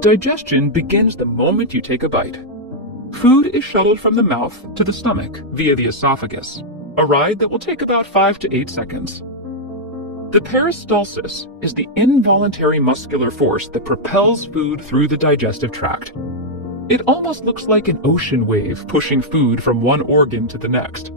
Digestion begins the moment you take a bite. Food is shuttled from the mouth to the stomach via the esophagus, a ride that will take about 5 to 8 seconds. The peristalsis is the involuntary muscular force that propels food through the digestive tract. It almost looks like an ocean wave pushing food from one organ to the next.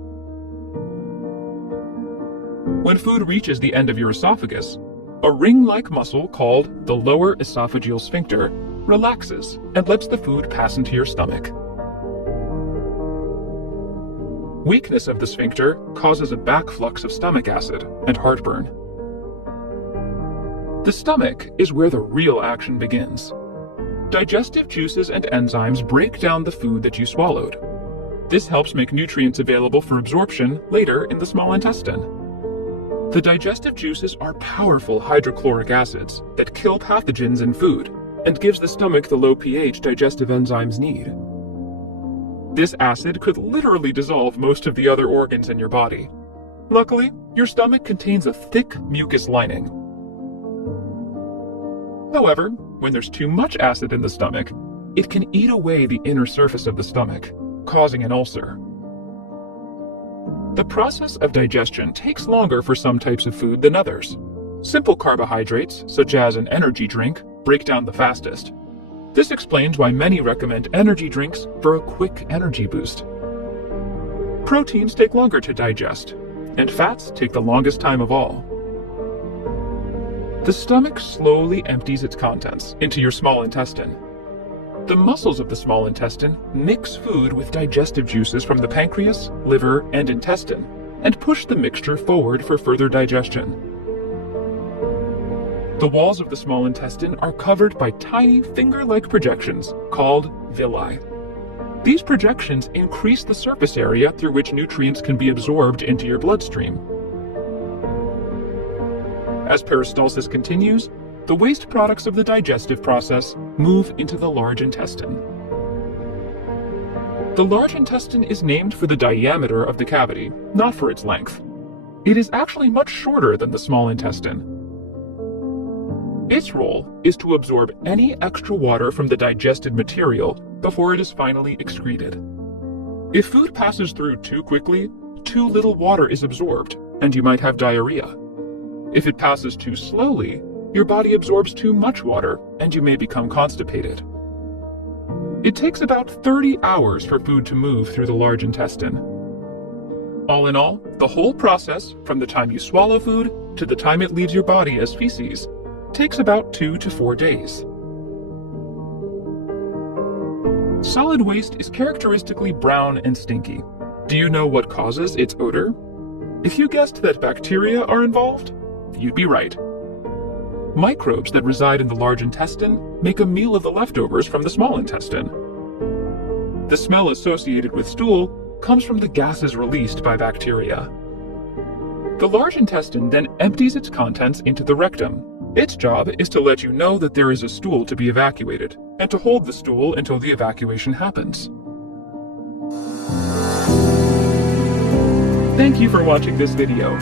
When food reaches the end of your esophagus, a ring-like muscle called the lower esophageal sphincter relaxes and lets the food pass into your stomach. Weakness of the sphincter causes a backflux of stomach acid and heartburn. The stomach is where the real action begins. Digestive juices and enzymes break down the food that you swallowed. This helps make nutrients available for absorption later in the small intestine. The digestive juices are powerful hydrochloric acids that kill pathogens in food and gives the stomach the low pH digestive enzymes need. This acid could literally dissolve most of the other organs in your body. Luckily, your stomach contains a thick mucus lining. However, when there's too much acid in the stomach, it can eat away the inner surface of the stomach, causing an ulcer. The process of digestion takes longer for some types of food than others. Simple carbohydrates, such as an energy drink, break down the fastest. This explains why many recommend energy drinks for a quick energy boost. Proteins take longer to digest, and fats take the longest time of all. The stomach slowly empties its contents into your small intestine. The muscles of the small intestine mix food with digestive juices from the pancreas, liver, and intestine, and push the mixture forward for further digestion. The walls of the small intestine are covered by tiny finger-like projections called villi. These projections increase the surface area through which nutrients can be absorbed into your bloodstream. As peristalsis continues, the waste products of the digestive process move into the large intestine. The large intestine is named for the diameter of the cavity, not for its length. It is actually much shorter than the small intestine. Its role is to absorb any extra water from the digested material before it is finally excreted. If food passes through too quickly, too little water is absorbed, and you might have diarrhea. If it passes too slowly, your body absorbs too much water, and you may become constipated. It takes about 30 hours for food to move through the large intestine. All in all, the whole process, from the time you swallow food to the time it leaves your body as feces, takes about 2 to 4 days. Solid waste is characteristically brown and stinky. Do you know what causes its odor? If you guessed that bacteria are involved, you'd be right. Microbes that reside in the large intestine make a meal of the leftovers from the small intestine. The smell associated with stool comes from the gases released by bacteria. The large intestine then empties its contents into the rectum. Its job is to let you know that there is a stool to be evacuated, and to hold the stool until the evacuation happens. Thank you for watching this video.